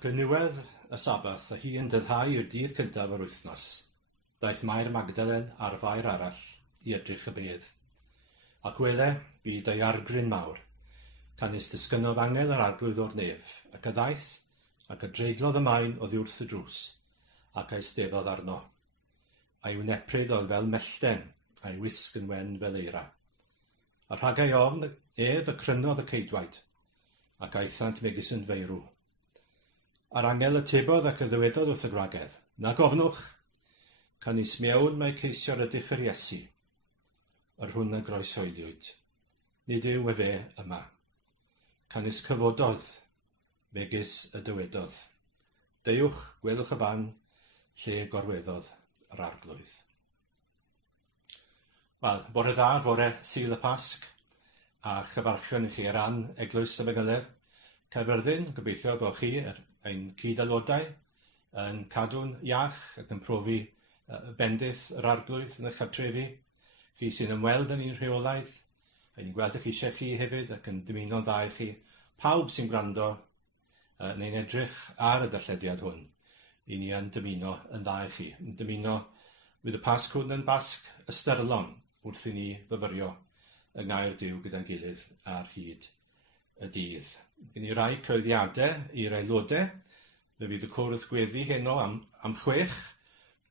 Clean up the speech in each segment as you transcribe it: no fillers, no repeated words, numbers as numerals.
Ac yn niwedd y Sabath, a hi yn dyddhau i'r dydd cyntaf yr wythnos, daeth Mair Magdalen a'r fair arall i edrych y bedd. Ac wele byd ei argryn mawr, canis disgynnodd angel yr arglwydd o'r nef, ac y ddaeth, ac y dreiglodd y maen oddi wrth y drws, ac ei steddodd arno. A'i wynepryd oedd fel mellten, a'i wisg yn wen fel eira. A rhag ei ofn ef y crynodd y ceidwaid, ac aethant megis yn feirw. A'r angel atebodd ac y ddywedodd wrth y gwragedd, na gofnwch, canis mewn mae ceisio'r ydych yr Iesu, yr hwn y groesoeliwyd. Nid yw e fe yma. Canis cyfododd, megis y dywedodd. Deuwch, gwelwch y ban, lle gorweddodd yr arglwydd. Wel, bore da, bore Sul y Pasg, a chyfarchion i chi ar ran eglwys y Mygyledd. Caerfyrddin, gobeithio bod chi ein cyd-aelodau yn cadw'n iach ac yn profi bendith yr arglwydd yn eich cartrefi. Chi sy'n ymweld yn un rheolaidd, ni'n gweld eich eisiau chi hefyd ac yn dymuno'n dda i chi. Pawb sy'n gwrando neu'n edrych ar y darllediad hwn, i ni yn dymuno yn dda i chi. Yn dymuno bydd y Pasg hwn yn Basg ystyrlon wrth i ni fyfyrio y ngair Dduw gyda'n gilydd ar hyd y dydd. Gen i rai cyhoeddiadau i'r aelodau. Fe fydd y cwrdd gweddi heno am 6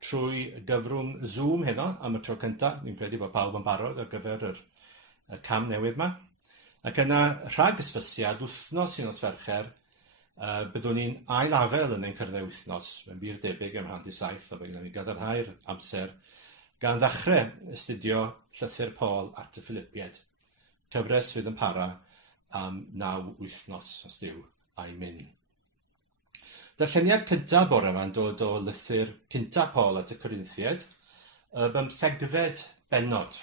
trwy gyfrwng Zoom heno am y tro cyntaf. Ni'n credu bod pawb yn barod ar gyfer y cam newydd yma. Ac yna rhag ysbysiad wythnos un o'r Fercher, byddwn ni'n ailafel yn ein cyrddau wythnos. Fe'n bir debyg am 7:30, o byddwn ni'n gadarnhau'r amser gan ddechrau astudio llythyr Pawl at y Philippiaid. Cyfres fydd yn para am 9 wythnos, os Dduw a'i mynd. Darlleniad cyntaf bore yma'n dod o lythyr cyntaf Pawl at y Corinthiaid, y 15fed bennod.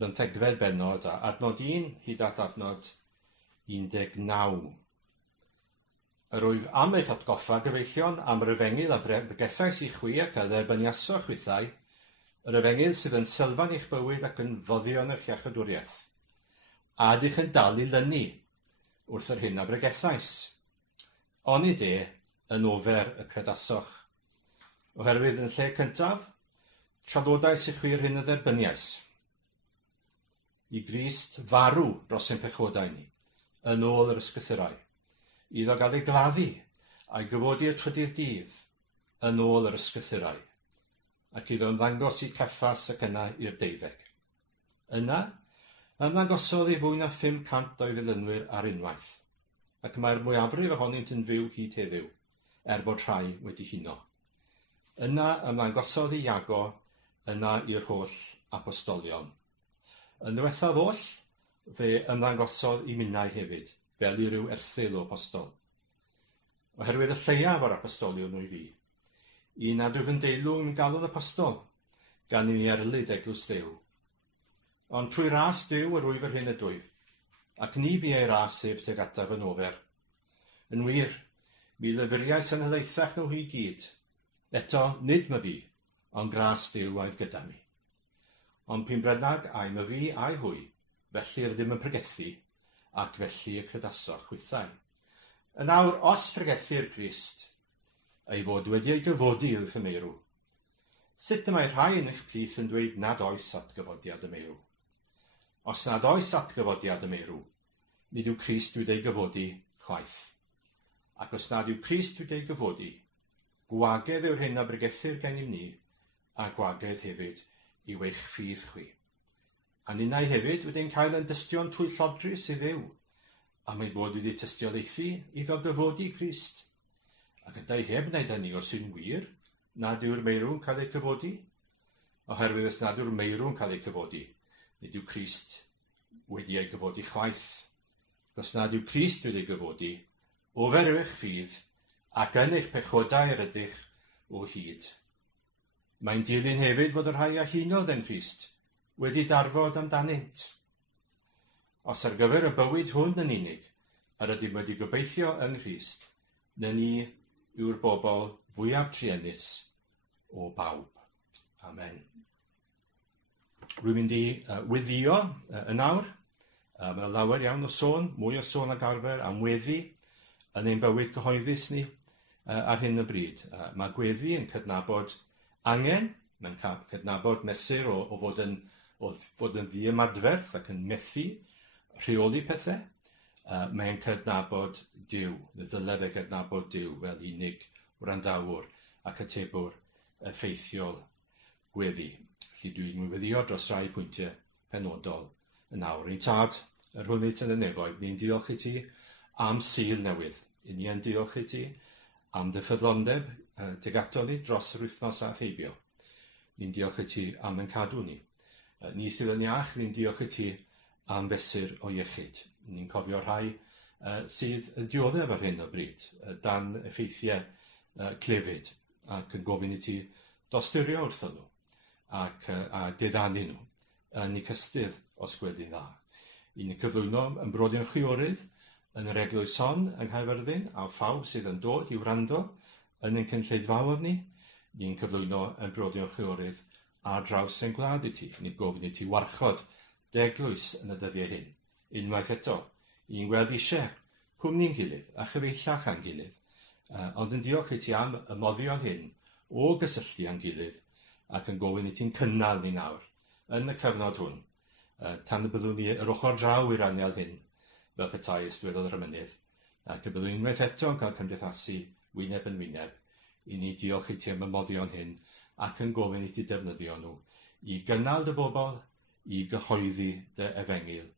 15fed bennod, a adnod 1 hyd at adnod 19. Yr wyf am eich atgoffa gyfeillion am yr efengyl a bregethais i chwi ac a dderbyniaso chwythau, yr efengyl sydd yn sylfan i'ch bywyd ac yn foddion eich iachadwriaeth. A ydych yn dal i lynu wrth yr hyn a bregethais. Onid yn ofer y credasoch. Oherwydd yn lle cyntaf, traddodais i chwi'r hyn y dderbyniais. I Grist farw dros ein pechodau ni, yn ôl yr ysgrythurau. Iddo gael ei gladdu a'i gyfodi y trydydd dydd, yn ôl yr ysgrythurau. Ac iddo ymddangos i Ceffas ac yna i'r 12. Yna, ymddangosodd ei fwy na 500 o ddilynwyr ar unwaith, ac mae'r mwyafrif ohonynt yn fyw hyd heddiw, bod rhai wedi huno. Yna ymddangosodd i Iago, yna i'r holl apostolion. Yn ddiwethaf oll, fe ymddangosodd i minnau hefyd, fel i ryw erthyl o apostol. Oherwydd y lleiaf o'r apostolion o'i fi, i nad yw fy ndeilwng yn galw'n apostol, gan i ni arlyd eglwys Dduw. Ond trwy ras Dduw yr wyf yr hyn y dwyf, ac ni bu ei ras ef teg ataf yn ofer. Yn wir, mi lyfuriais yn hyleithach nhw i gyd. Eto, nid my fi, ond gras Dduw oedd gyda mi. Ond pyn brennag a'i my fi a'i hwy, felly rydym yn pregethu, ac felly y credasoch chwythau. Yn awr, os pregethu'r Grist, ei fod wedi ei gyfodi wrth y meirw. Sut y mae rhai yn eich plith yn dweud nad oes atgyfodiad y meirw? Os nad oes atgyfodiad y meirw, nid yw Crist wedi ei gyfodi chwaith. Ac os nad yw Crist wedi ei gyfodi, gwagedd yw'r hyn a bregethu'r gennym ni, a gwagedd hefyd yw eich ffydd chwi. A ninnau hefyd wedi'n cael yn dystion twy llodrus i Dduw, a mae bod wedi tystiolaethu iddo gyfodi Crist. Ac ydau heb wneud hynny os yw'n wir, nad yw'r meirw'n cael ei cyfodi? Oherwydd os nad yw'r meirw'n cael ei cyfodi, nid yw Crist wedi ei gyfodi chwaith. Os nad yw Crist wedi ei gyfodi, ofer yw eich ffydd, ac yn eich pechodau yr ydych o hyd. Mae'n dilyn hefyd fod yr rhai a hunodd yn Crist wedi darfod amdanynt. Os ar gyfer y bywyd hwn yn unig, yr ydym wedi gobeithio yn Crist, na ni yw'r bobl fwyaf triennus o bawb. Amen. Rwy'n mynd i weddio yn awr. Mae lawer iawn o sôn, mwy o sôn ag arfer am weddi, yn ein bywyd cyhoeddus ni ar hyn o bryd. Mae gweddi yn cydnabod angen, mae'n cydnabod mesur o fod yn ddiymadferth ac yn methu rheoli pethau. Mae'n cydnabod Dduw, ddylai fe cydnabod Dduw fel unig wrandawr ac atebwr effeithiol gweddi. Felly dwi'n ymwybyddio dros rai pwyntiau penodol yn awr. Ein tad, yr hwnnw yn y nefoedd, ni'n diolch i ti am Sul newydd. I ni yn diolch i ti am dy ffyddlondeb degatol ni dros yr wythnos a theibio. Ni'n diolch i ti am yn cadw ni. Ni sydd yn iach, ni'n diolch i ti am fesur o iechyd. Ni'n cofio rhai sydd yn dioddef ar hyn o bryd, dan effeithiau clefyd, ac yn gofyn i ti dostyrio wrthyn nhw, a diddannu nhw yn eu cystydd os gwedi'n dda. I ni cyflwyno yn brodion chwiorydd yn yr eglwys hon yng Nghaerfyrddin, a phawb sydd yn dod i wrando yn ein cynllidfawr ni. Ni'n cyflwyno yn brodion chwiorydd ar draws ein gwlad i ti. Ni'n gofyn i ti warchod dy eglwys yn y dyddiau hyn. Unwaith eto, i'n gweld eisiau cwmni'n gilydd a chyfeillach a'n gilydd. Ond yn diolch i ti am y moddion hyn o gysylltu a'n gilydd ac yn gofyn i ti'n cynnal ni nawr yn y cyfnod hwn. Tan y byddwn ni yr ochr draw i'r anial hyn, fel petai ystwydodd yr ymynydd, ac y byddwn unwaith eto yn cael cymdeithasu wyneb yn wyneb, i ni diolch i ti am y moddion hyn, ac yn gofyn i ti defnyddio nhw, i gynnal dy bobl, i gyhoeddi dy efengil,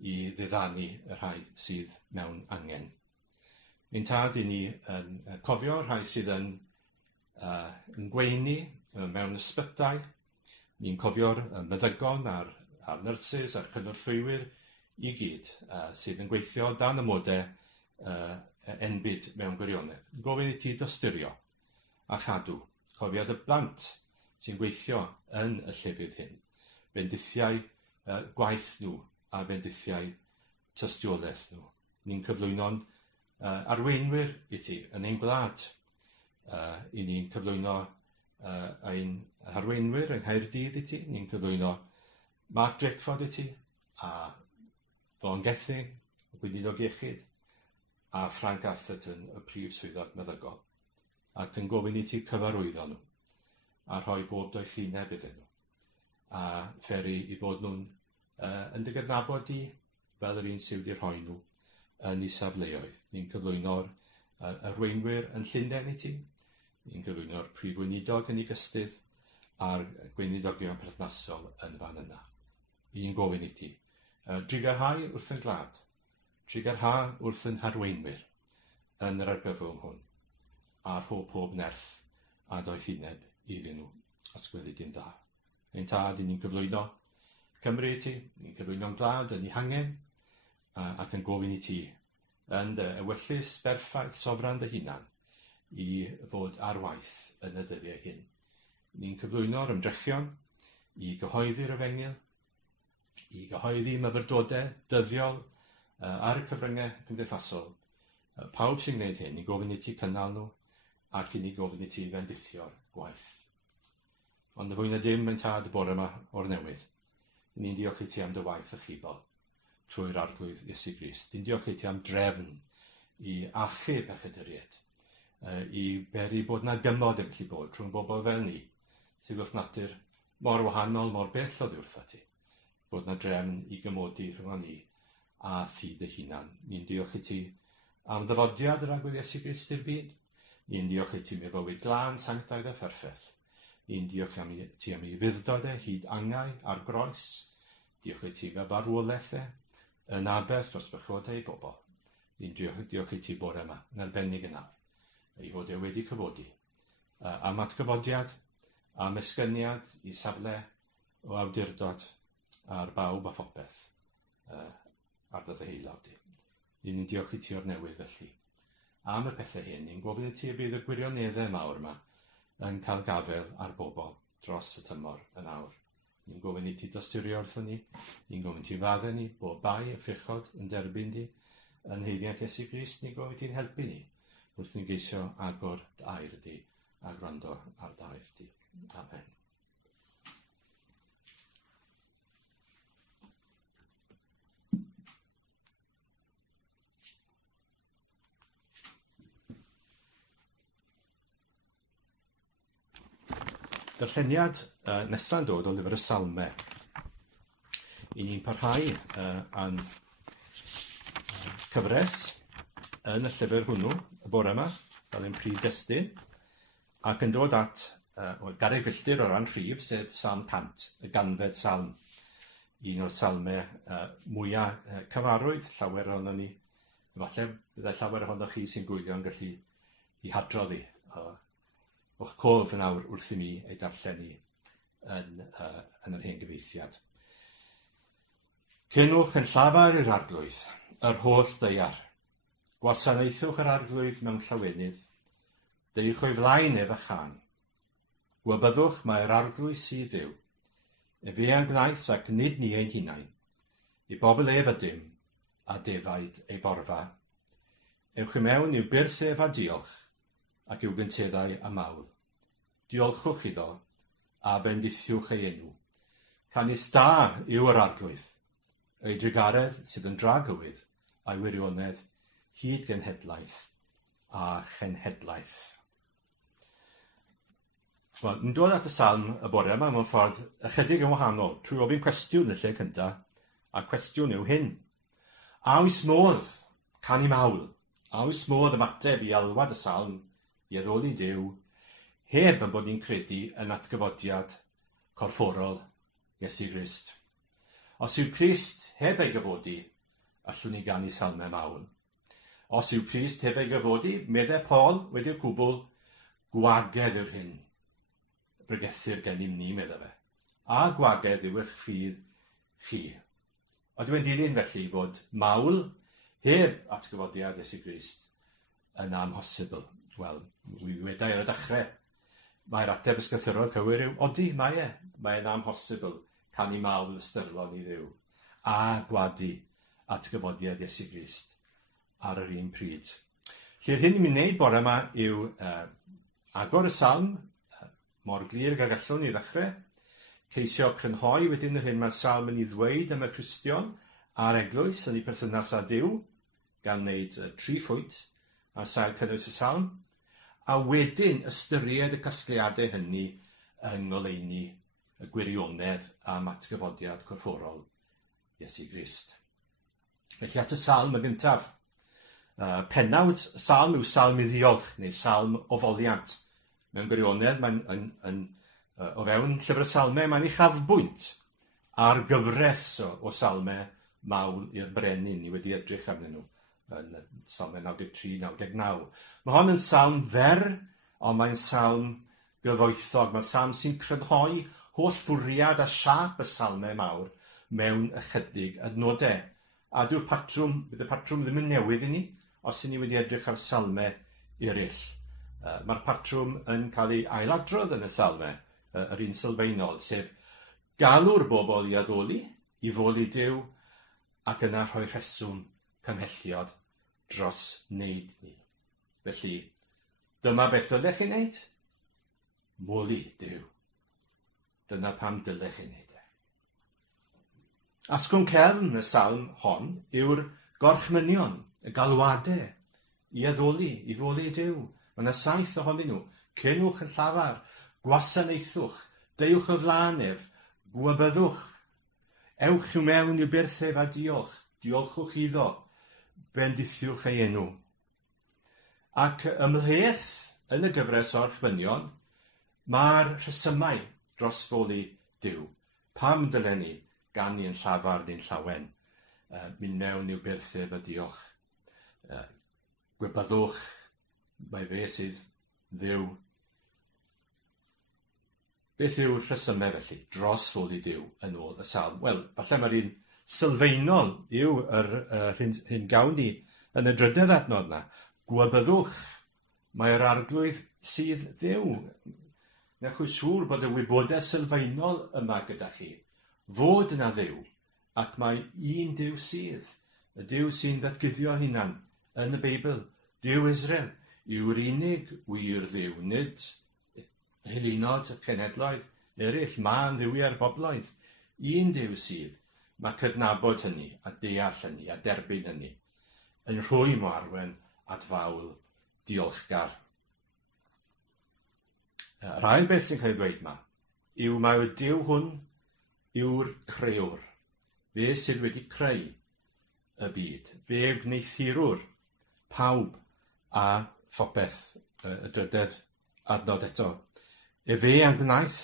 i ddiddannu y rhai sydd mewn angen. Ein tad i ni yn cofio rhai sydd yn gweini mewn ysbytai. Ni'n cofio'r meddygon a'r nyrsys a'r cynorthwywyr i gyd sydd yn gweithio dan y modau enbyd mewn gwirionedd. Gofyn i ti dostyrio a chadw. Cofiad y blant sy'n gweithio yn y llefydd hyn. Bendithiau gwaith nhw a bendithiau tystiolaeth nhw. Ni'n cyflwyno'n arweinwyr i ti yn ein gwlad. I ni'n cyflwyno ein arweinwyr yng Nghaerdydd i ti. Ni'n cyflwyno Atgyfodiad i ti, a Fôn Gething, y Gweinidog Iechyd, a Frank Atherton, y Prif Swyddog Meddygol, ac yn gofyn i ti cyfarwyddo nhw, a rhoi bob doethineb iddyn nhw, a pheri i bod nhw'n yn dy gydnabod di fel yr un sydd wedi'i rhoi nhw yn eu safleoedd. Ni'n cyflwyno'r arweinwyr yn Llundain i ti, ni'n cyflwyno'r Prif Gweinidog yn ei gystydd, a'r gweinidogion perthnasol yn fan yna. I'n gofyn i ti. Drigarhau wrth yn glad. Drigarhau wrth yn harweinwyr yn yr argyfwng hwn. A pob nerth a doethineb iddyn nhw os gweddi di'n dda. Ein tad i ni'n gyflwyno Cymru i ti. Ni'n gyflwyno'n glad yn ei hangen ac yn gofyn i ti yn dy ewyllus berffaith sofran dy hunan i fod ar waith yn y dyddiau hyn. Ni'n cyflwyno'r ymdrechion i gyhoeddi'r efengil, i gyhoeddi myfyrdodau dyddiol ar y cyfryngau cymdeithasol. Pawb sy'n gwneud hyn, i gofyn i ti cynnal nhw ac i ni gofyn i ti fendithio'r gwaith. Ond y fwy na dim yn tad y bore yma o'r newydd. Ni'n diolch i ti am dy waith achubol trwy'r arglwydd Iesu Grist. Ni'n diolch i ti am drefn i achub pechaduriaid, i beri bod na gymod yn gallu bod trwy'n bobl fel ni, sydd wrth natur mor wahanol, mor bell oddi wrtho ti. Bod na drefn i gymodi rhwng ni a thi dy hunan. Ni'n diolch i ti am ddyfodiad yr agwedd Iesu Grist i'r byd. Ni'n diolch i ti am ei fywyd glân, sanctaidd a pherffeth. Ni'n diolch i ti am ei fuddodau hyd angau a'r groes. Diolch i ti fe farwolaethau yn aberth dros bychodau i bobl. Ni'n diolch i ti bore yma yn arbennig yna, i fod e wedi cyfodi. Am atgyfodiad, am esgyniad i safle o awdurdod ar bawb a phopeth ar dy ddeulawd di. Ni'n diolch i ti o'r newydd felly. Am y pethau hyn, ni'n gofyn i ti y bydd y gwirioneddau mawr yma yn cael gafel ar bobl dros y tymor yn awr. Ni'n gofyn i ti dostyrio wrthyn ni, ni'n gofyn i ti fadden ni, bob bai y ffichod yn derbyn di, yn heiddiant Iesu Grist, ni'n gofyn i ti'n helpu ni, wrth ni'n geisio agor dy air di, a gwrando ar dy air di. Amen. Darlleniad nesaf yn dod o lyfr y Salmau. I ni'n parhau a'n cyfres yn y llyfr hwnnw, y bore yma, fel ein prif destun, ac yn dod at garreg filltir o ran rhif, sef Salm 100, y ganfed Salm. Un o'r salmau mwyaf cyfarwydd, llawer ohono ni, efallai byddai llawer ohonoch chi sy'n gwylio'n gallu i hadroddi. O'ch cof yn awr wrth i mi ei darllen ni yn yr hen gyfeithiad. Cenwch yn llafar i'r arglwydd, yr holl ddeiar. Gwasanaethwch yr arglwydd mewn llawenydd. Deiwch o'i flaen ef a chan. Gwybyddwch mae'r arglwydd sydd Dduw. Fe a'n gnaeth ac nid ni ein hunain. I bobl ef ydym, a defaid ei borfa. Ewch i mewn i'w byrth ef a diolch, ac i'w gynteddau a mawl. Diolchwch iddo, a bendithiwch ei enw. Canis da yw yr arglwydd, ei drigaredd sydd yn dra gywydd, a'i wirionedd, hyd genhedlaeth a chenhedlaeth. Yn dod at y salm y bore yma mewn ffordd ychydig yn wahanol, trwy ofyn cwestiwn y lle cyntaf, a cwestiwn yw hyn. A oes modd canu mawl? A oes modd ymateb i alwad y salm i addoli Dduw, heb yn bod ni'n credu yn atgyfodiad corfforol Iesu Grist? Os yw Grist heb ei gyfodi, allwn ni ganu salmau mawl. Os yw Grist heb ei gyfodi, meddai Paul wedi'r cwbl, gwagedd yw'r hyn. Bregethir gennym ni, meddai fe. A gwagedd yw eich ffydd chi. Ond dwi'n dilyn felly bod mawl heb atgyfodiad Iesu Grist yn amhosibl. Wel, wi wedai ar y dechrau. Mae'r ateb ysgythrol cywir yw, odi, mae'n amhosibl canu mawl ystyrlon i Dduw a gwadu atgyfodiad Iesu Grist ar yr un pryd. Lle'r hyn i'n mynd wneud bore yma yw agor y salm, mor glir ag allwn i ddechrau, ceisio crynhoi wedyn yr hyn mae'r salm yn ei ddweud am y Cristion a'r eglwys yn ei perthynas â Dduw, gan wneud 3 phwynt ar sail cynnwys y salm, a wedyn ystyried y casgliadau hynny yng ngoleuni y gwirionedd am atgyfodiad corfforol Iesu Grist. Felly at y salm y gyntaf. Pennawd y salm yw salm i ddiolch, neu salm o foliant. Mewn gwirionedd, o fewn llyfr y salmau, mae'n ei chafbwynt ar gyfres o salmau mawl i'r brenin. Ni wedi edrych arnyn nhw yn salmau 93-99. Mae hon yn salm fer, ond mae'n salm gyfoethog. Mae'n salm sy'n crynhoi holl fwriad a siap y salmau mawr mewn ychydig adnodau. A bydd y patrwm ddim yn newydd i ni, os i ni wedi edrych ar salmau eraill. Mae'r patrwm yn cael ei ailadrodd yn y salmau, yr un sylfaenol, sef galw'r bobl i addoli, i fod i Dduw, ac yna rhoi rheswm cymhelliad dros wneud ni. Felly, dyma beth dylech chi wneud? Mwli Dduw. Dyna pam dylech chi wneud e. Asgwrn cefn y salm hon yw'r gorchmynion, y galwadau, i addoli, i fod i Dduw. Mae yna 7 ohonyn nhw. Cenwch yn llafar, gwasanaethwch, deiwch y flaen ef, gwybyddwch, ewch i'w mewn i'w byrth ef a diolch, diolchwch iddo, bendithiwch ei enw. Ac ymhleth yn y gyfres o'r chwynion, mae'r rhesymau dros foli Dduw. Pam dylen ni ganu yn llafar neu'n llawen, mynd mewn i'w byrth ef a diolch. Gwybyddwch, mae fe sydd Dduw. Beth yw'r rhesymau felly dros fod i Dduw yn ôl y salm? Wel, falle mae'r un sylfaenol yw hyn gawn ni yn y drydydd adnod yna. Gwybyddwch, mae'r arglwydd sydd Dduw. Newch yn siŵr bod y wybodaeth sylfaenol yma gyda chi. Fod yna Dduw, ac mae un Dduw sydd. Y Dduw sy'n ddatguddio hunan yn y Beibl. Dduw Israel yw'r unig wir Dduw, nid helunod y cenhedloedd eraill, ma'n dduwiau'r bobloedd. Un Dduw sydd, mae cydnabod hynny, a deall hynny, a derbyn hynny, yn rhoi mo arwen at fawl diolchgar. Yr ail beth sy'n cael ei ddweud yma yw mae'r Dduw hwn yw'r crewr. Fe sydd wedi creu y byd. Fe yw gneithurwr pawb a phopeth. Y drydedd adnod eto. Fe a'n gwnaeth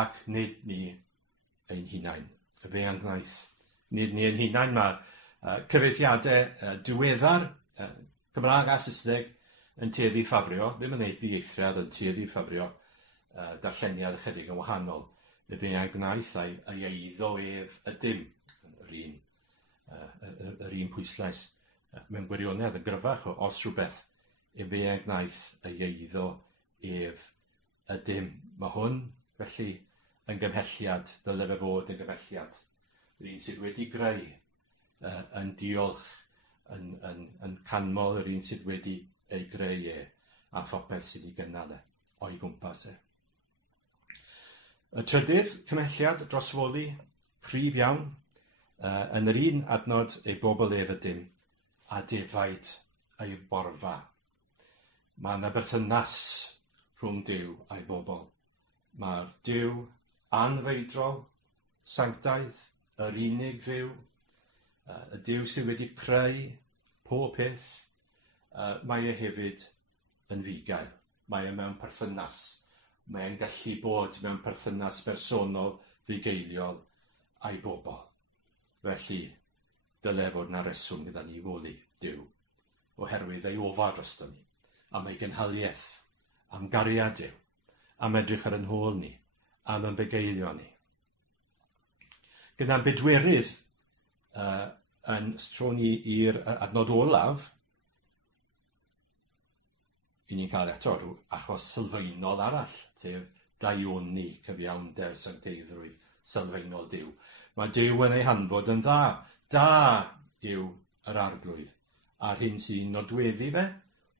ac nid ni ein hunain. Fe a'n gwnaeth nid ni ein hunain. Mae cyfeithiadau diweddar Cymraeg a Saesneg yn tueddu ffafrio, ddim yn ddieithriad yn tueddu ffafrio darlleniad ychydig yn wahanol. Fe a'n gwnaeth ei eiddo ef ydym, yr un pwyslais mewn gwirionedd yn gryfach os rhywbeth, fe a'n gwnaeth ei eiddo ef ydym. Mae hwn felly yn gymhelliad, dylai fe fod yn gymhelliad. Yr un sydd wedi greu yn diolch, yn canmol yr un sydd wedi ei greu a phopeth sydd i gynnal o'i gwmpas e. Y trydydd cymhelliad drosfoli cryf iawn yn yr un adnod ei bobl ef ydym a defaid ei borfa. Mae yna berthynas rhwng Dduw a'i bobl. Mae'r Dduw anfeidrol, sanctaidd, yr unig Dduw, y Dduw sydd wedi creu pob peth, mae e hefyd yn fugail. Mae e mewn perthynas. Mae e'n gallu bod mewn perthynas bersonol fugeiliol a'i bobl. Felly, dylai fod yna reswm gyda ni foddi Dduw, oherwydd ei ofal drosto ni, am ei gynhaliaeth, am gariad Dduw, am edrych ar yn hôl ni, am yn bugeilio ni. Gyda'n bedwerydd yn tro ni i'r adnod olaf, i ni'n cael eto rhyw achos sylfaenol arall, sef daioni, cyfiawnder, sancteiddrwydd, sylfaenol Dduw. Mae Dduw yn ei hanfod yn dda. Da yw yr arglwydd, a'r hyn sy'n nodweddu fe,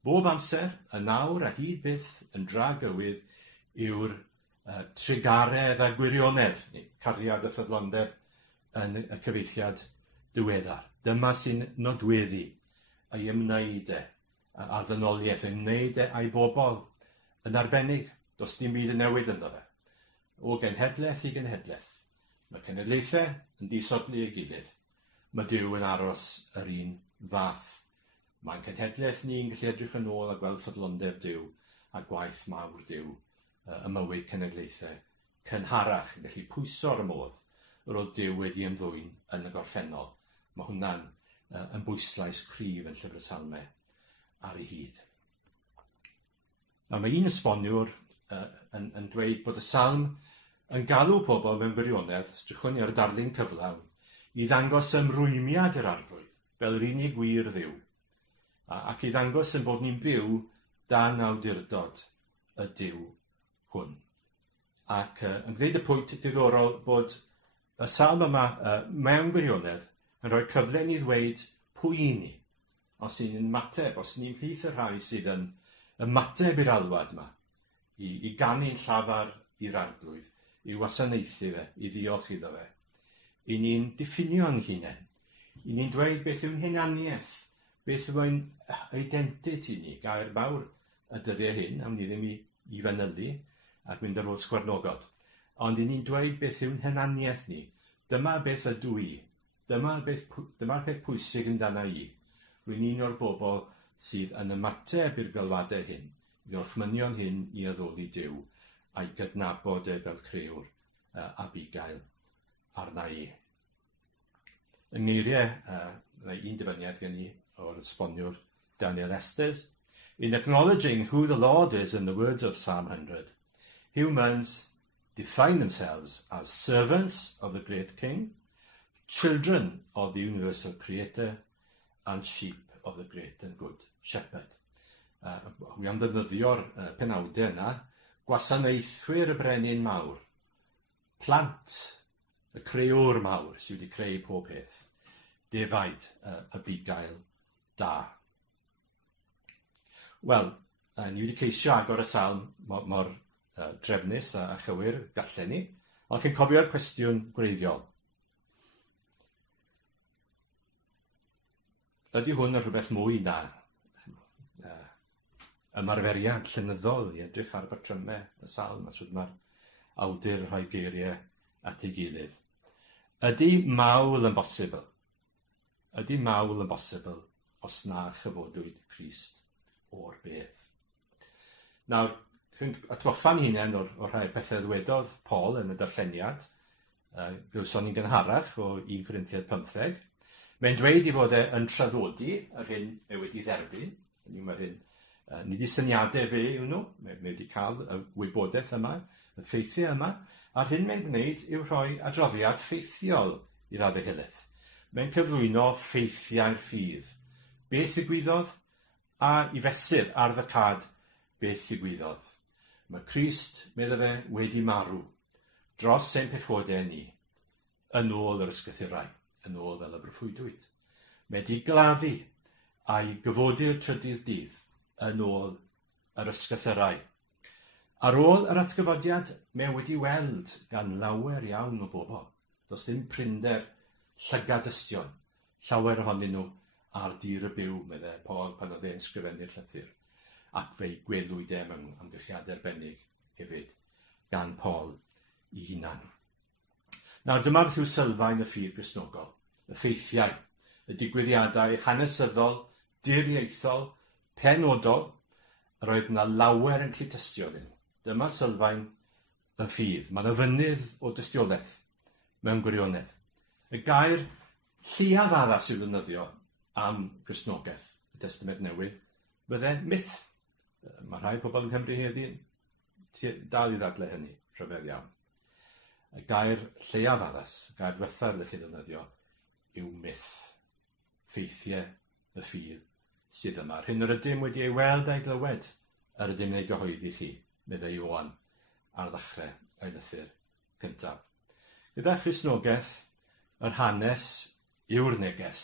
bob amser, yn nawr a hyd byth, yn dra gywydd, yw'r trigaredd a gwirionedd, cariad y ffyddlondeb yn y cyfeithiad diweddar. Dyma sy'n nodweddu ei ymwneud a'r ddynoliaeth, ei wneud a'i bobl yn arbennig. Does dim byd yn newid ynddo fe. O genhedlaeth i genhedlaeth. Mae cenedlaethau yn disodli ei gilydd. Mae Dduw yn aros yr un fath. Mae'n cenhedlaeth ni'n gallu edrych yn ôl a gweld ffyddlondeb Dduw a gwaith mawr Dduw y mywyd cenedlaethau cynharach yn gallu pwyso ar y modd yr oedd Dduw wedi ymddwyn yn y gorffennol. Mae hwnna'n yn bwyslais cryf yn llyfr y Salmau ar ei hyd. Mae un esboniwr yn dweud bod y Salm yn galw pobl mewn gwirionedd, drychwn ni ar y darlun cyflawn, i ddangos ymrwymiad yr arglwydd, fel yr unig wir Dduw, ac i ddangos yn bod ni'n byw dan awdurdod y Dduw hwn. Ac yn gwneud y pwynt diddorol bod y Salm yma mewn gwirionedd yn rhoi cyfle ni ddweud pwy ni, os ni'n ymateb, os ni'n plith y rhai sydd yn ymateb i'r alwad yma, i gannu'n llafar i'r arglwydd, i wasanaethu fe, i ddiolch iddo fe. I ni'n diffinio'n hunain. I ni'n dweud beth yw'n hunaniaeth, beth yw'n identity ni, gair mawr y dyddiau hyn, am ni ddim i fanylu ac mynd ar ôl sgwarnogod. Ond i ni'n dweud beth yw'n hunaniaeth ni. Dyma beth ydw i. Dyma'r peth pwysig amdana i. Rwy'n un o'r bobl sydd yn ymateb i'r gylwadau hyn, i orchmynion hyn i addoli Dduw, a'i gydnabod fel crewr a bugail arna i. Yng ngeiriau, un dyfyniad gen i o'r esboniwr Daniel Estes, in acknowledging who the Lord is in the words of Psalm 100, humans define themselves as servants of the great King, children of the universal Creator, and sheep of the great and good Shepherd. Wi am ddefnyddio'r penawdau yna, gwasanaethwyr y brenin mawr, plant y crewr mawr sydd wedi creu pob peth, defaid y bugail da. Wel, ni wedi ceisio agor y Salm mor drefnus a chywir gallen ni, ond chi'n cofio'r cwestiwn gwreiddiol. Ydy hwn yn rhywbeth mwy na ymarferiad llenyddol i edrych ar batrymau y Salm, a sut mae'r awdur rhoi geiriau at ei gilydd. Ydy mawl yn bosibl? Ydy mawl yn bosibl os na chyfodwyd Grist o'r bedd? Nawr, chi'n atgoffa'n hunain o'r rhai pethau ddwedodd Paul yn y darlleniad, glywson ni'n gynharach o 1 Corinthiaid 15. Mae'n dweud i fod yn traddodi yr hyn e wedi dderbyn. Mae'r hyn, nid i syniadau fe yw nhw, mae wedi cael y wybodaeth yma, y ffeithiau yma, a'r hyn mae'n gwneud yw rhoi adroddiad ffeithiol i'r addegelydd. Mae'n cyflwyno ffeithiau'r ffydd. Beth ddigwyddodd a i fesur ar ddycad beth ddigwyddodd. Mae Grist, medda fe, wedi marw dros ein pethodau ni, yn ôl yr ysgrythurau, yn ôl fel y broffwydwyd. Mae wedi gladdu a'i gyfodi'r trydydd dydd yn ôl yr ysgrythurau. Ar ôl yr atgyfodiad, mae wedi weld gan lawer iawn o bobl. Does dim prinder llygadystion, llawer ohonyn nhw ar dir y byw, medde Paul pan oedd e'n sgrifennu'r llythyr, ac fe'i gwelwyd mewn amgylchiadau arbennig hefyd gan Paul i hunan. Nawr, dyma beth yw sylfaen y ffydd Gristnogol, y ffeithiau, y digwyddiadau hanesyddol, diriaethol, penodol, yr oedd yna lawer yn cyd-tystio iddyn nhw. Dyma sylfaen y ffydd. Mae'n fynydd o dystiolaeth mewn gwirionedd. Y gair lleiaf addas i'w ddefnyddio am Gristnogaeth, y Testament Newydd, bydde myth. Mae rhai pobl yng Nghymru heddiw dal i ddadlau hynny, rhyfedd iawn. Y gair lleiaf addas, y gair ddiwethaf ydych chi ddefnyddio, yw myth, ffeithiau y ffydd sydd yma. Hyn yr ydym wedi ei weld a'i glywed, yr ydym ei gyhoeddi chi, meddai Ioan ar ddechrau ei lythyr cyntaf. Gyda Christnogaeth, yr hanes yw'r neges,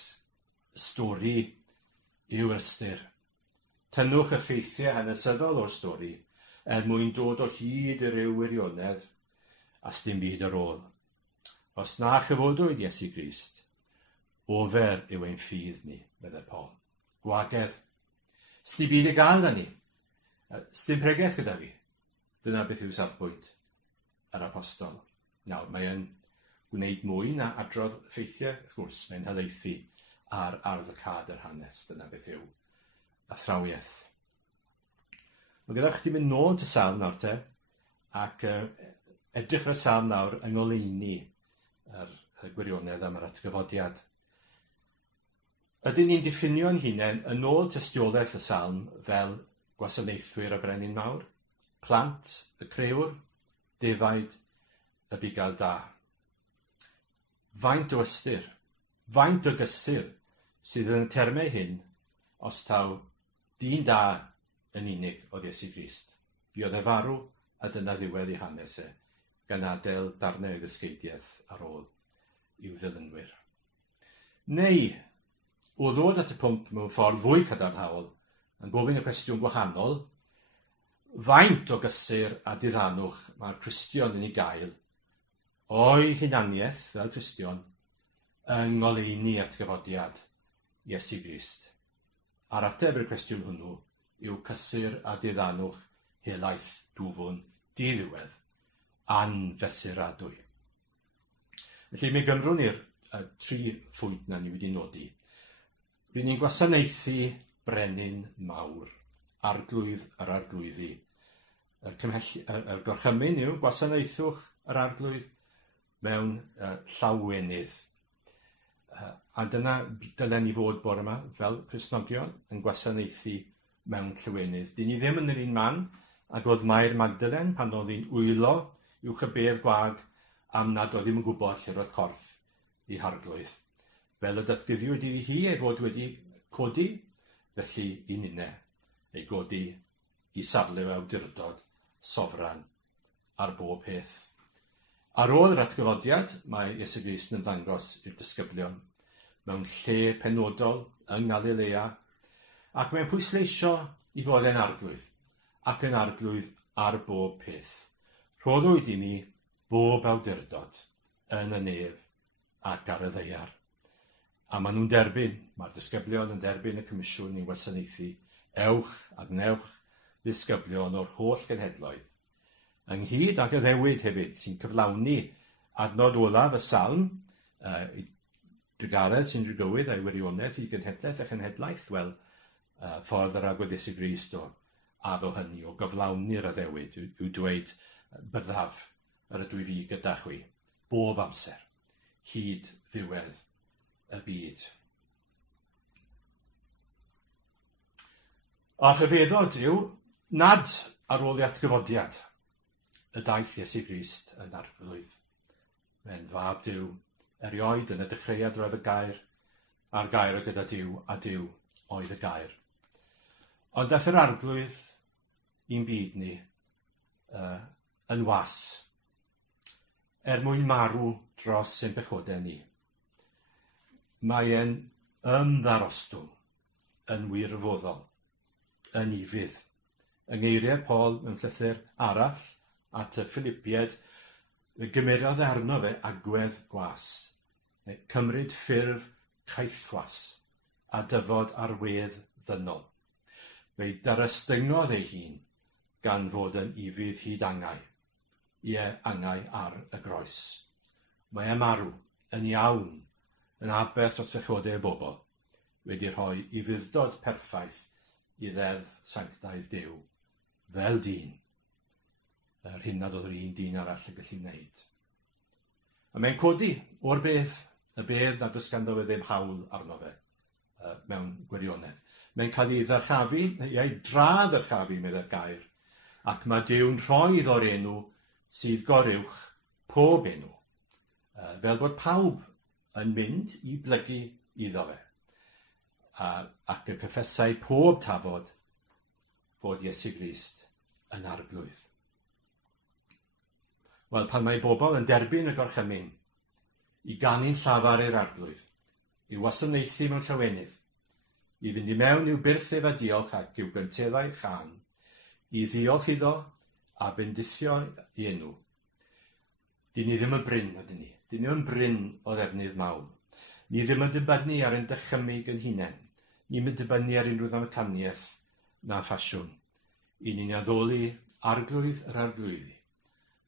y stori yw'r ystyr. Tynnwch y ffeithiau hanesyddol o'r stori mwyn dod o hyd i ryw wirionedd a sdim byd ar ôl. Os na chyfodwyd Iesu Grist, ofer yw ein ffydd ni, meddai Paul. Gwagedd. Sdim byd i gael da ni. Sdim pregaeth gyda fi. Dyna beth yw safbwynt yr apostol. Nawr, mae'n gwneud mwy na adrodd ffeithiau, wrth gwrs, mae'n helaethu ar arddocad yr hanes. Dyna beth yw athrawiaeth. Mae gyda chdi mynd nôl y Salm nawr te, ac edrych ar y Salm nawr yng ngoleuni y gwirionedd am yr atgyfodiad. Ydyn ni'n diffinio'n hunain yn ôl tystiolaeth y Salm fel gwasanaethwyr y brenin mawr, plant, y crewr, defaid, y bugail da. Faint o ystyr, faint o gysur sydd yn y termau hyn os taw dyn da yn unig oedd Iesu Grist. Buodd e farw a dyna ddiwedd ei hanes e, gan adael darnau o ddysgeidiaeth ar ôl i'w ddilynwyr. Neu, o ddod at y pwnc mewn ffordd fwy cadarnhaol, yn gofyn y cwestiwn gwahanol, faint o gysur a diddannwch mae'r Cristion yn ei gael o'i hunaniaeth fel Cristion yng ngoleuni atgyfodiad Iesu Grist. A'r ateb i'r cwestiwn hwnnw yw cysur a diddannwch helaeth dwfwn diddiwedd anfesuradwy. Felly mi gymrwn ni'r 3 phwynt na ni wedi nodi. Rydyn ni'n gwasanaethu brenin mawr, arglwydd yr arglwyddi. Y gorchymyn yw gwasanaethwch yr arglwydd mewn llawwenydd. A dyna dylen ni fod bore yma fel Cristnogion yn gwasanaethu mewn llyweunydd. Dyn ni ddim yn yr un man ac oedd Mair Magdalen pan oedd hi'n wylo uwch y bedd gwag am nad oedd ddim yn gwybod lle roedd corff i harglwydd. Fel y datguddiwyd iddi hi ei fod wedi codi, felly i ninne ei godi i safle o awdurdod sofran ar bob peth. Ar ôl yr atgyfodiad, mae Iesu Grist yn ddangos i'r disgyblion mewn lle penodol yng Galilea, ac mae'n pwysleisio i fod yn arglwydd, ac yn arglwydd ar bob peth. Rhoddwyd i ni bob awdurdod yn y nef ac ar y ddeiar. A maen nhw'n derbyn, mae'r disgyblion yn derbyn y comisiwn i wasanaethu ewch ac newch ddisgyblion o'r holl genhedloedd ynghyd ag y ddewyd hefyd, sy'n cyflawni adnod olaf y Salm, drugaredd sy'n drwygywydd a'i wirionedd i genhedlaeth a chenhedlaeth, wel, ffordd yr agwedd Iesu Grist o addo hynny, o gyflawni'r addewid, yw dweud byddaf yr ydw i fi gyda chwi, bob amser, hyd ddiwedd y byd. A rhyfeddod yw nad ar ôl i Atgyfodiad y daeth Iesu Grist yn arglwydd. Mae'n fab Dduw erioed yn y dechreuad roedd y gair, a'r gair o gyda Dduw, a Dduw oedd y gair. Ond daeth yr arglwydd i'n byd ni yn was, mwyn marw dros ein pechodau ni. Mae e'n ymddarostwng, yn wirfoddol, yn ifydd. Yng ngeiriau Paul mewn llythyr arall at y Philippiaid, fe gymerodd arno fe agwedd gwas, neu cymryd ffurf caethwas a dyfod ar wedd ddynol. Fe darystyngodd ei hun gan fod yn ifydd hyd angau. Angau ar y groes. Mae e marw yn iawn yn aberth dros pechodau y bobl, wedi rhoi i fuddod perffaith i ddeddf sanctaidd Dduw, fel dyn, yr hyn nad oedd yr un dyn arall yn gallu wneud. A mae'n codi o'r beth, y bedd nad oes ganddo fe ddim hawl arno fe mewn gwirionedd. Mae'n cael ei ddyrchafu, neu dra-ddyrchafu medde'r gair, ac mae Dduw'n rhoi o'r enw sydd goruwch pob enw, fel bod pawb yn mynd i blygu iddo fe, ac y cyffesau pob tafod fod Iesu Grist yn arglwydd. Wel, pan mae bobl yn derbyn y gorchymyn i ganu'n llafar i'r arglwydd, i wasanaethu mewn llawenydd, i fynd i mewn i'w byrthef a diolch ac i'w gynteddau chan, i ddiolch iddo a bendithio i enw. Dyn ni ddim yn bryn, ydyn ni. Dyn ni ddim yn bryn o ddefnydd mawl. Ni ddim yn dibynnu ar ein dychymyg yn hunain. Ni ddim yn dibynnu ar unrhyw ddamcaniaeth na ffasiwn. I ni'n addoli arglwydd yr arglwyddi.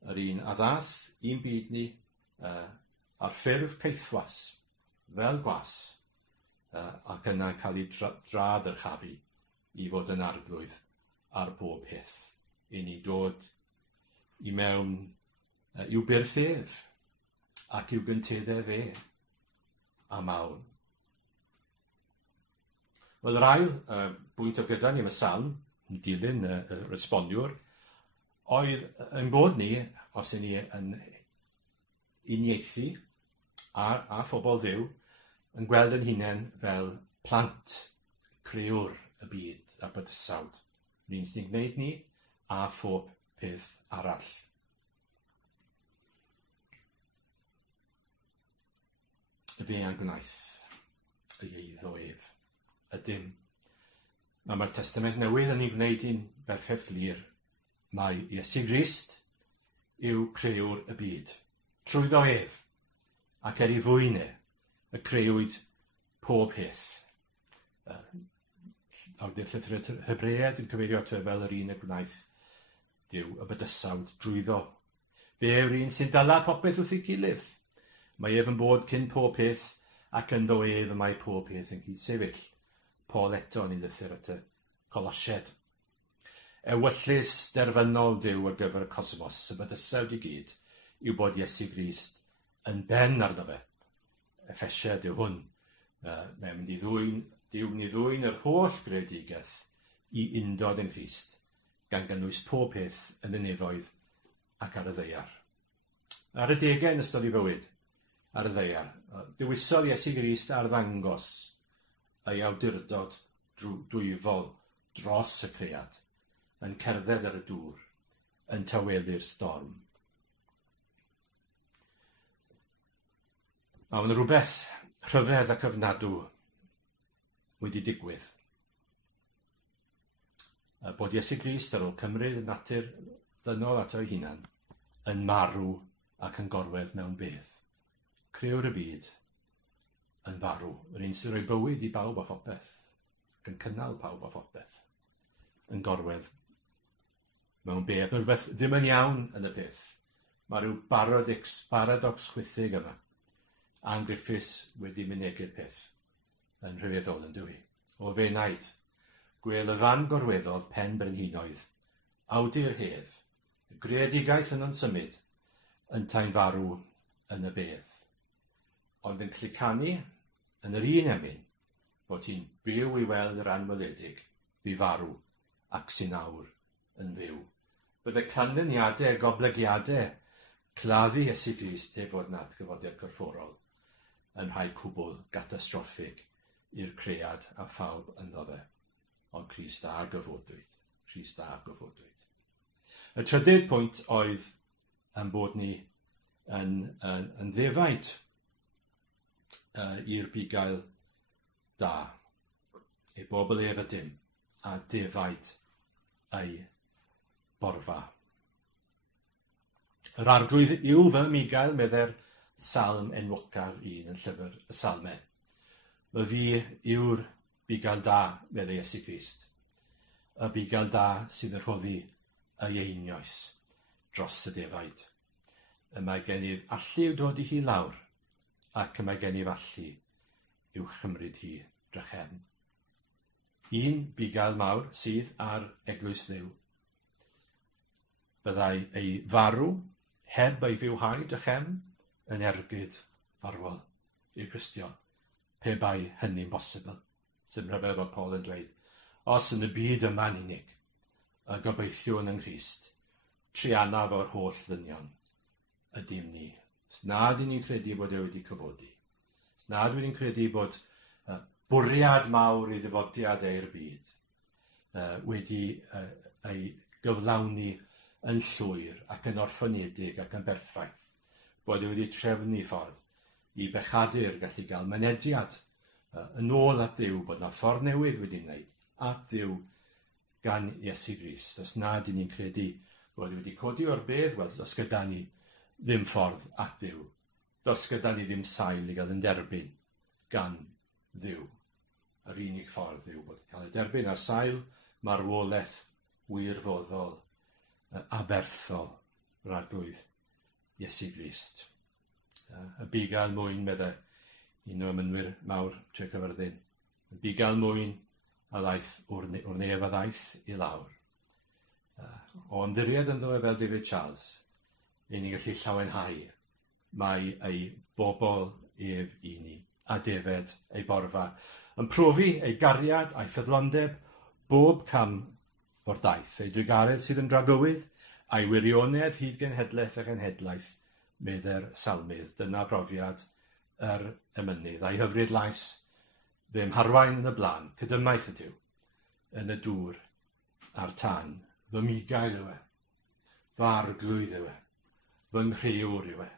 Yr un a ddath i'n byd ni ar ffurf caethwas, fel gwas, ac yna cael ei dra-ddyrchafu i fod yn arglwydd ar bob peth. I ni dod i mewn i'w byrthef ac i'w gynteddau fe a mawl. Wel, yr ail bwynt oedd gyda ni am y Salm, yn dilyn y resboniwr, oedd yn bod ni, os y'n ni yn uniaethu a phobl Dduw, yn gweld yn hunain fel plant, creuwr y byd a bydysawd. Rydyn sy'n gwneud ni a phob peth arall. Fe a'n gwnaeth y eiddo ef, ydym. Mae'r Testament Newydd yn ei gwneud i'n berffaith glir. Mae Iesu Grist yw creuwr y byd, trwyddo ef, ac ei fwynau y creuwyd pob peth. Awdur llythyr Hebreaid yn cyfeirio ato fel yr un y gwnaeth Dduw y bydysawd drwyddo. Fe yw'r un sy'n dala popeth wrth ei gilydd. Mae ef yn bod cyn pob peth ac ynddo ef y mae pob peth yn cyd-sefyll. Paul eto yn ei lythyr at y Colosied. Ewyllys derfynol Dduw ar gyfer y cosmos, y bydysawd i gyd, yw bod Iesu Grist yn ben arno fe. Ephesiad yw hwn. Mae'n mynd i Dduw ni ddwyn yr holl greadigaeth i undod yn Grist, gan gynnwys pob peth yn y nefoedd ac ar y ddeiar. Ar y degau yn ystod ei fywyd, ar y ddeiar, dewisodd Iesu Grist ar ddangos ei awdurdod dwyfol dros y cread, yn cerdded ar y dŵr, yn tawelu'r storm. A mae'n rhywbeth rhyfedd ac ofnadw wedi digwydd. Bod Iesu Grist ar ôl cymryd y natur ddynol ato ei hunan yn marw ac yn gorwedd mewn bedd. Creuwr y byd yn farw, yr un sy'n rhoi bywyd i bawb a phopeth, ac yn cynnal pawb a phopeth, yn gorwedd mewn beth. Mae rhywbeth ddim yn iawn yn y peth. Mae rhyw paradox chwythig yma. A'n Griffiths wedi mynegu'r peth yn rhyfeddol yn dyw hi. O fe wnaed, gwel y fan gorweddodd pen brenhinoedd, awdur hedd, y greadigaeth yn o'n symud, yn tain farw yn y bedd. Ond yn clicanu yn yr un emyn, bod hi'n byw i weld yr anweledig, bu farw ac sy'n awr yn fyw. Bydde canlyniadau, goblygiadau, claddu Iesu Grist heb fod yn atgyfodiad corfforol yn rhai cwbl gatastroffig i'r cread a phawb ynddo fe. Ond Crist a gyfodwyd. Crist a gyfodwyd. Y trydydd pwynt oedd yn bod ni yn ddefaid i'r bugail da. Ei bobl ef ydym a defaid ei borfa. Yr arglwydd yw fy migael, medde'r Salm enwocaf un yn llyfr y Salmau. Fy fi yw'r bugail da, medde Iesu Grist. Y bugail da sydd yn rhoddi ei einioes dros y defaid. Y mae gen i'r allu i'w dod i hi lawr, ac y mae gen i'r allu i'w chymryd hi drychem. Un bugail mawr sydd ar eglwys Dduw. Byddai ei farw heb ei fywhau drychem yn ergyd farwol i'r Cristion, pe bai hynny'n bosibl. Sy'n rhyfedd bod Paul yn dweud, os yn y byd yma'n unig, y gobeithiwn yng Nghrist, triannaf o'r holl ddynion, ydym ni. Os nad y'n ni'n credu bod e wedi cyfodi. Os nad y'n ni'n credu bod bwriad mawr i ddyfodiad ei'r byd wedi ei gyflawni yn llwyr ac yn orffynedig ac yn berffaith, bod e wedi trefnu ffordd i bechadur gallu gael mynediad yn ôl at Dduw, bod yna ffordd newydd wedi wneud at Dduw gan Iesu Grist. Os nad y'n ni'n credu bod wedi codi o'r bedd, wel, os gyda ni ddim ffordd at Dduw. Dos gyda ni ddim sail i gael yn derbyn gan Dduw. Yr unig ffordd yw bod cael ei derbyn ar sail marwolaeth wirfoddol aberthol yr arglwydd Iesu Grist. Y bugail mwyn, medde un o ymynwyr mawr tre Cyfyrddin. Y bugail mwyn a ddaeth o'r nef a ddaeth i lawr. O ymddiried ynddo fe fel David Charles, ein ni'n gallu llawenhau mae ei bobl ef i ni, a defed ei borfa, yn profi ei gariad a'i ffyddlondeb bob cam o'r daith, ei drigaredd sydd yn dragywydd, a'i wirionedd hyd genhedlaeth a genhedlaeth, medde'r Salmydd. Dyna brofiad yr emynydd, a'i hyfryd lais, fe ymharwain yn y blaen, cydymaeth ydyw, yn y dŵr a'r tân, fy migail yw e, fy arglwydd yw e, fy nghreiwr yw e,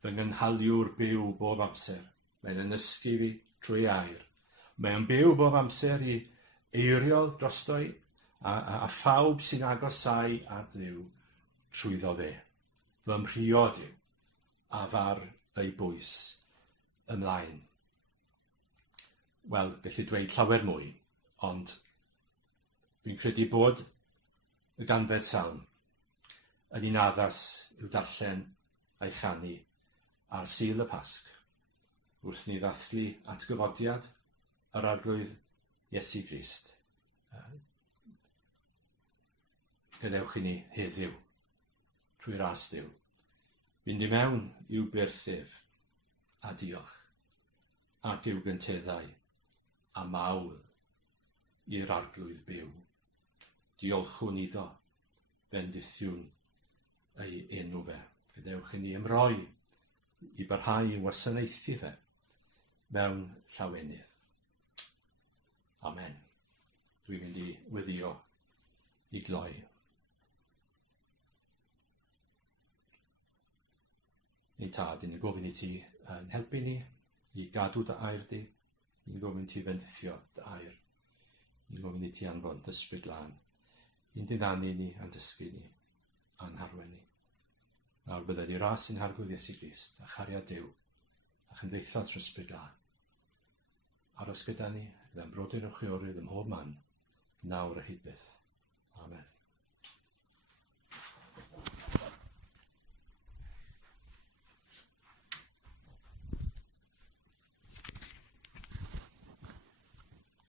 fy ngynhaliwr byw bob amser, mae'n ynysgu fi trwy air, mae'n byw bob amser i eiriol drostoi, a phawb sy'n agosau at Dduw trwyddo fe. Fy mhriod yw, a far ei bwys ymlaen. Wel, gallu dweud llawer mwy, ond dwi'n credu bod y ganfed Salm yn un addas i'w darllen a'i chanu ar Sul y Pasg, wrth ni ddathlu atgyfodiad yr arglwydd Iesu Grist. Gadewch i ni heddiw trwy ras Dduw. Fynd i mewn i'w byrthif a diolch, ac i'w gynteddau a mawl i'r arglwydd byw. Diolchwn iddo, bendithiwn ei enw fe. Gadewch i ni ymroi i barhau i wasanaethu fe mewn llawenydd. Amen. Dwi'n mynd i weddio i gloi. Ei tad, ni'n gofyn i ti yn helpu ni i gadw dy air di. Ni'n gofyn i ti bendithio dy air. Ni'n gofyn i ti anfon dy ysbryd lan. I'n dynanu ni a'n dysgu ni a'n harwen ni. Nawr bydde ni ras sy'n harglwydd Iesu Grist a chariad Duw a chymdeithas trwy ysbryd lan. Aros gyda ni, gyda'n brodyr o chwiorydd ym mhob man, nawr a hyd byth.